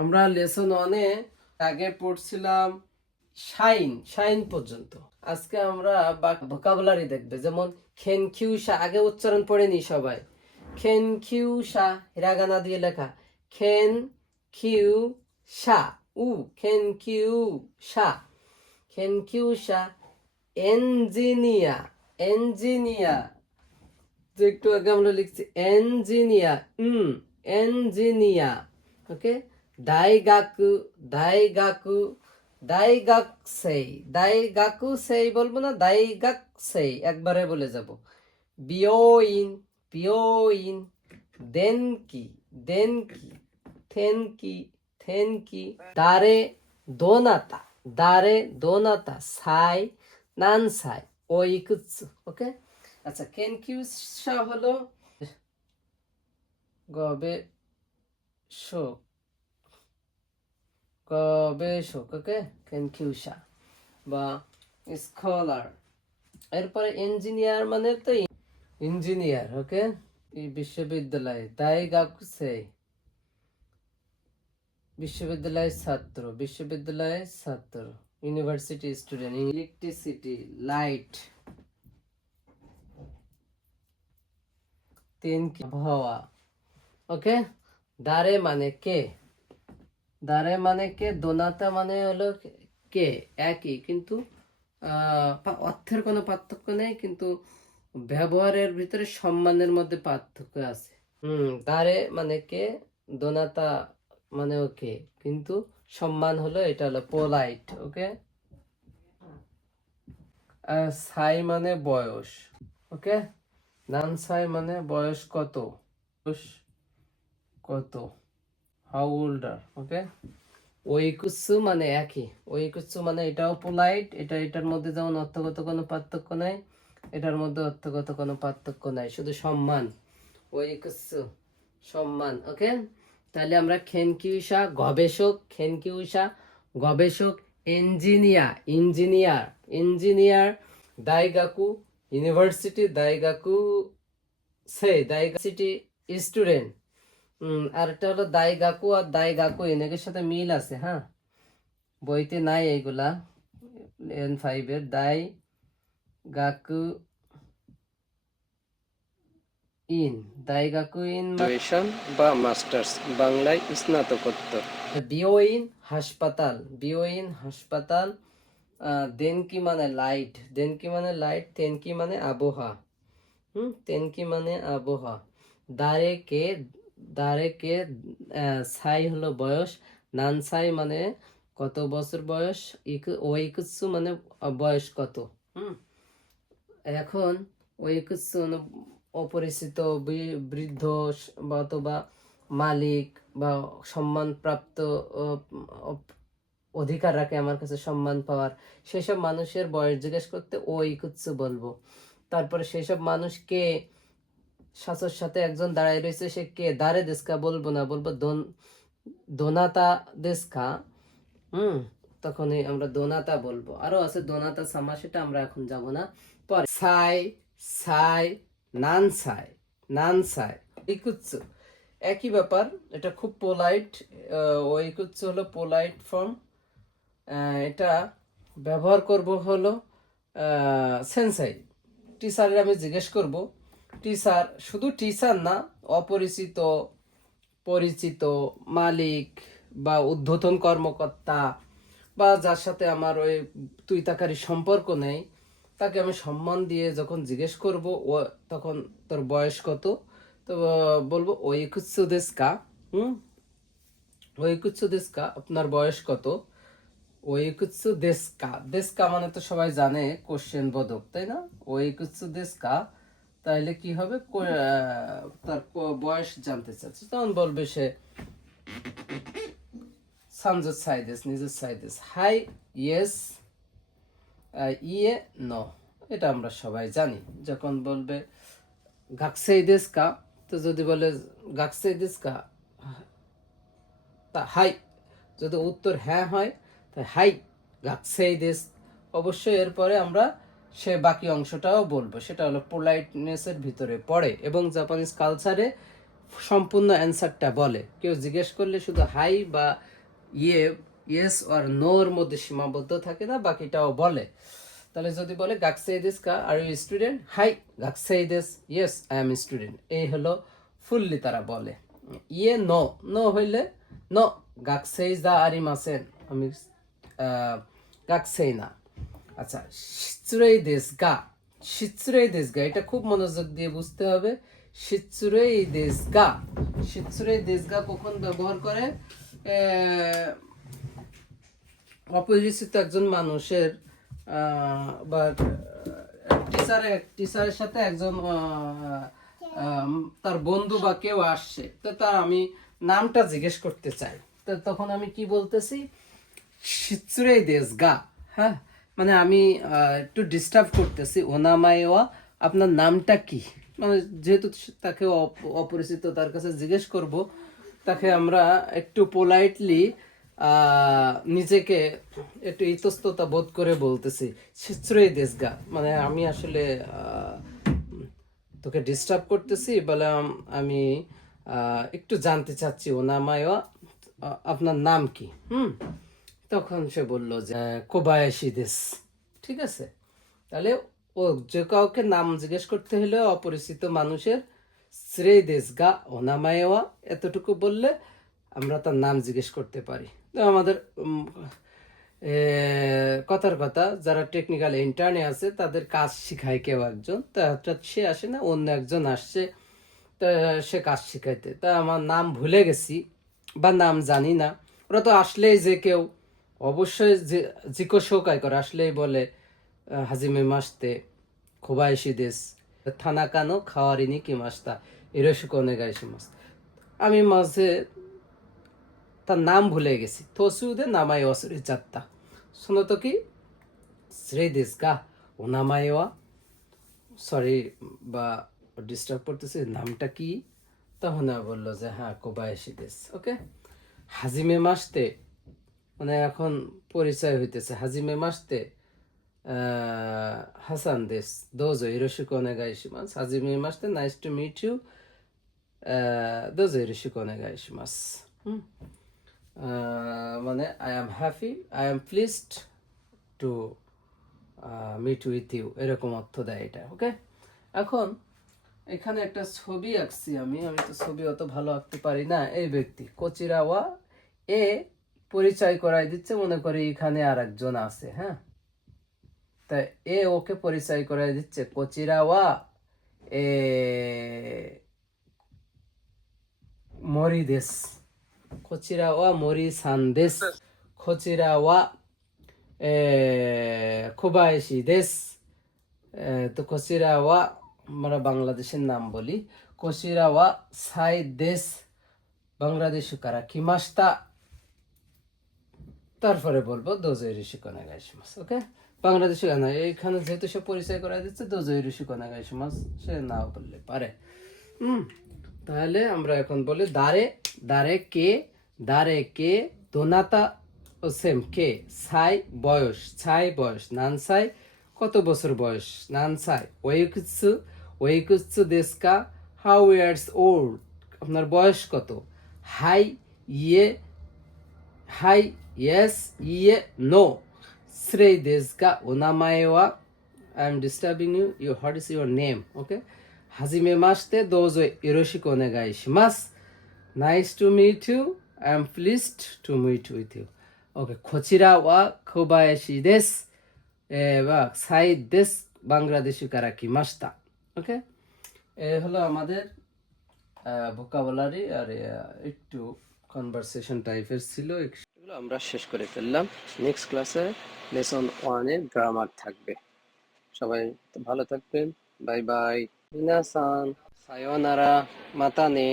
আমরা লেসন 1-এ আগে পড়ছিলাম শাইন পর্যন্ত। আজকে আমরা ভোকাবুলারি দেখবে, যেমন খেনকিউসা আগে উচ্চারণ পড়ে নি সবাই। খেনকিউসা হিরাগানা দিয়ে লেখা খেনকিউসা খেনকিউসা খেনকিউসা। এঞ্জিনিয়ার যে একটু আগে আমরা লিখছি এঞ্জিনিয়ার এঞ্জিনিয়ার। ওকে, দাইগাকুসেই বলবো না, দাইগাকুসেই একবারে বলে যাব। বিয়োইন দেনকি থেনকি দারে দোনাতা সাই নানসাই ওইকুৎসু। ওকে, আচ্ছা, কেনকিউসা হলো গবেষক। ওকে, কেনকিউসা বা স্কলার। এরপরে ইঞ্জিনিয়ার মানে তো ইঞ্জিনিয়ার। ওকে, এই বিশ্ববিদ্যালয় দাইগাকুসেই বিশ্ববিদ্যালয়ের ছাত্র ইউনিভার্সিটি স্টুডেন্ট। Electricity light. আবহাওয়া। ওকে, দারে মানে কে, দোনাতা মানে হলো কে, একই, কিন্তু অর্থের কোনো পার্থক্য নেই, কিন্তু ব্যবহারের ভিতরে সম্মানের মধ্যে পার্থক্য আছে। দারে মানে কে, দোনাতা মানে ওকে, কিন্তু সম্মান হলো এটা হলো পোলাইট। ওকে, সাই মানে বয়স। ওকে, নানসাই মানে বয়স কত, হাউ ওল্ডার। ওকে, ওইকুৎসু মানে একই, ওইকুৎসু মানে এটাও পোলাইট, এটার মধ্যে যেমন অর্থগত কোনো পার্থক্য নাই, এটার মধ্যে অর্থগত কোনো পার্থক্য নাই, শুধু সম্মান। ওইকুৎসু সম্মান। ওকে, তাহলে আমরা খেনকিউসা গবেষক, ইঞ্জিনিয়ার দাইগাকু ইউনিভার্সিটি, দাইগাকুসেই স্টুডেন্ট। আর একটা হলো দাইগাকু আর এর সাথে মিল আছে। হ্যাঁ, বইতে নাই এইগুলা। N5 এর দাইগাকু ইন বা মাস্টার্স, বাংলায় স্নাতকোত্তর। বিওইন হাসপাতাল। দেনকি মানে লাইট, তেনকি মানে আবহাওয়া। তেনকি মানে আবহাওয়া। দারে কে সাই হলো বয়স, নানসাই মানে কত বছর বয়স, ওইকুৎসু মানে বয়স কত। এখন ওইকুৎসু অপরিচিত বৃদ্ধ অথবা মালিক বা সম্মানপ্রাপ্ত অধিকার রাখে আমার কাছে সম্মান পাওয়ার, সেসব মানুষের বয়স জিজ্ঞেস করতে ওইকুৎসু বলবো। তারপরে সেসব মানুষকে সাথের সাথে একজন দাঁড়ায় রয়েছে, সে কে, দারে দেশকা বলবো না, বলবো দোনাতা দেশকা। তখনই আমরা দোনাতা বলবো। আরো আছে দোনাতা সামা, সেটা আমরা এখন যাব না, পরে। সাই নানসাই ইকুৎসু একই ব্যাপার, এটা খুব পোলাইট। ওইকুৎসু হলো পোলাইট ফর্ম। এটা ব্যবহার করব হলো সেন্সাই। টিচারের আমি জিজ্ঞেস করব, টিচার শুধু টিচার না, অপরিচিত, পরিচিত, মালিক বা ঊর্ধ্বতন কর্মকর্তা বা যার সাথে আমার ওই তুই তাকারি সম্পর্ক নেই, তাকে আমি সম্মান দিয়ে যখন জিজ্ঞেস করব ও তখন তোর বয়স কত, তো বলবো ওইকুৎসু দেশকা। ওইকুৎসু দেশকা, আপনার বয়স কত। ওইকুৎসু দেশকা মানে তো সবাই জানে কোশ্চেন বোধক, তাই না? ওইকুৎসু দেশকা, তাইলে কি হবে, তার বয়স জানতে চাচ্ছে, তখন বলবে সে নিজের সাইদেস, হাই, ইয়েস, ইয়ে, নো। এটা আমরা সবাই জানি। যখন বলবে গাকসেই দেশকা, তো যদি বলে গাকসেই দেশকা তা হাই, যদি উত্তর হ্যাঁ হয় তাই হাই গাকসেই দেশ। অবশ্যই এরপরে আমরা সে বাকি অংশটাও বলবো, সেটা হলো পোলাইটনেসের ভিতরে পড়ে এবং জাপানিজ কালচারে সম্পূর্ণ অ্যান্সারটা বলে। কেউ জিজ্ঞেস করলে শুধু হাই বা ইয়েস আর নোর মধ্যে সীমাবদ্ধ থাকে না, বাকিটাও বলে। তাহলে যদি বলে গাকসেইদেস কা আর ইউ স্টুডেন্ট, হাই গাকসেইদেস, ইয়েস আই এম স্টুডেন্ট, এই হলো ফুললি তারা বলে। ইয়ে নো, নো হইলে নো গাকসেই দা আরিমাসেন, আমি গাকসেই না। আচ্ছা, শিৎসুরেই দেশ গা, শিৎসুরেই দেশ গা, এটা খুব মনোযোগ দিয়ে বুঝতে হবে। শিৎসুরেই দেশ গা, শিৎসুরেই দেশ গা কখন ব্যবহার করে? অপরিচিত একজন মানুষের বা টিচারের সাথে একজন তার বন্ধু বা কেউ আসছে, তো তার আমি নামটা জিজ্ঞেস করতে চাই, তো তখন আমি কি বলতেছি? শিৎসুরেই দেশ গা। হ্যাঁ, মানে আমি একটু ডিস্টার্ব করতেছি, ওনামাইওয়া, আপনার নামটা কি? মানে যেহেতু তাকে অপরিচিত, তার কাছে জিজ্ঞেস করব, তাকে আমরা একটু পোলাইটলি নিজেকে একটু ইতস্ততা বোধ করে বলতেছি শিৎসুরেই দেশ গা, মানে আমি আসলে তোকে ডিস্টার্ব করতেছি, বলে আমি একটু জানতে চাচ্ছি ওনামাইওয়া, আপনার নাম কি? তখন সে বলল যে কোবায়াশি দেশ। ঠিক আছে, তাহলে ও যে কাউকে নাম জিজ্ঞেস করতে হলে অপরিচিত মানুষের শ্রেই দেশ গা ওনামাইওয়া এতটুকু বললে আমরা তার নাম জিজ্ঞেস করতে পারি। তো আমাদের কথার কথা, যারা টেকনিক্যাল ইন্টার্নে আছে তাদের কাজ শিখায় কেউ একজন, তা হঠাৎ সে আসে না, অন্য একজন আসছে, তা সে কাজ শিখাইতে, তা আমার নাম ভুলে গেছি বা নাম জানি না। ওরা তো আসলেই যে কেউ অবশ্যই জিকো শোকাই করে, আসলেই বলে হাজিমে মাসতে খোবাইশি দেশ থানাকানো খাওয়ারিনি কি মাস্তা এরসুক অনেগাইশি মাস। আমি মাঝে তার নাম ভুলে গেছি, থসুদে নামাই অসুরি যাত্তা শোনো তো কি শ্রী দেশ গা ও নামাইওয়া, সরি বা ডিস্টার্ব করতেছে, নামটা কি? তখন বললো যে হ্যাঁ কোবায়াশি দেশ। ওকে, হাজিমে মাসতে, মানে এখন পরিচয় হইতেছে, হাজিমে মাসতে হাসান দেশ দোজো হিরোশিকো ওনেগাইশিমাস, হাজিমে মাসতে নাইস টু মিট ইউ দোজো হিরোশিকো ওনেগাইশিমাস। মানে I am happy, I am pleased to meet with you, এরকম অর্থ দেয় এটা। ওকে, এখন এখানে একটা ছবি আঁকছি আমি, আমি তো ছবি অত ভালো আঁকতে পারি না। এই ব্যক্তি কোচিরাওয়া, এ পরিচয় করাই দিচ্ছে, মনে করি এখানে আর একজন আছে। হ্যাঁ, তা এ ওকে পরিচয় করাই দিচ্ছে, কোচিরাওয়া এ মরি দেশ, কোচিরাওয়া মরি সান দেশ, কোচিরাওয়া কোবায়াশি দেশ। তো কোচিরাওয়া আমরা বাংলাদেশের নাম বলি, কোচিরাওয়া সাই দেশ বাংলাদেশ কারা কিমাস্তা, তারপরে বলবো দোজো ঋষিকো নাগাইশিমাস। ওকে, বাংলাদেশি গানা এইখানে যেহেতু সে পরিচয় করা দিচ্ছে দোজো ঋষিকো নাগাইশিমাস, সে নাও বললে পারে। তাহলে আমরা এখন বলি দারে, দারে কে দোনাতা ও সেম কে সাই বয়স, ছাই বয়স, নান সাই কত বছর বয়স, নান সাই ওয়েকুৎসু, ওয়েকুৎসু দেশকা হাউ ইয়ার্স ওল্ড, আপনার বয়স কত? হাই ইয়ে, হাই ইয়েস ইয়ে নো, শ্রেই দেশকা ওনামায়েওয়া, I am disturbing you, you what is your name? Okay, হাজিমে মাসতে দোজো ইরোশিকো ওনেগাইশিমাস, nice to meet you, I am pleased to meet with you. Okay, খোচিরা ওয়া খোবায়াশি দেশ বা সাই দেশ বাংলাদেশি কারা কি মাস্তা। ওকে, এ হলো আমাদের ভোকাবুলারি, আর একটু কনভারসেশন টাইপের ছিল, এগুলো আমরা শেষ করে ফেললাম। নেক্সট ক্লাসে লেসন 1-এর গ্রামার থাকবে। সবাই ভালো থাকবেন, বাই বাই, মিনাসান সায়োনারা, মাতানে।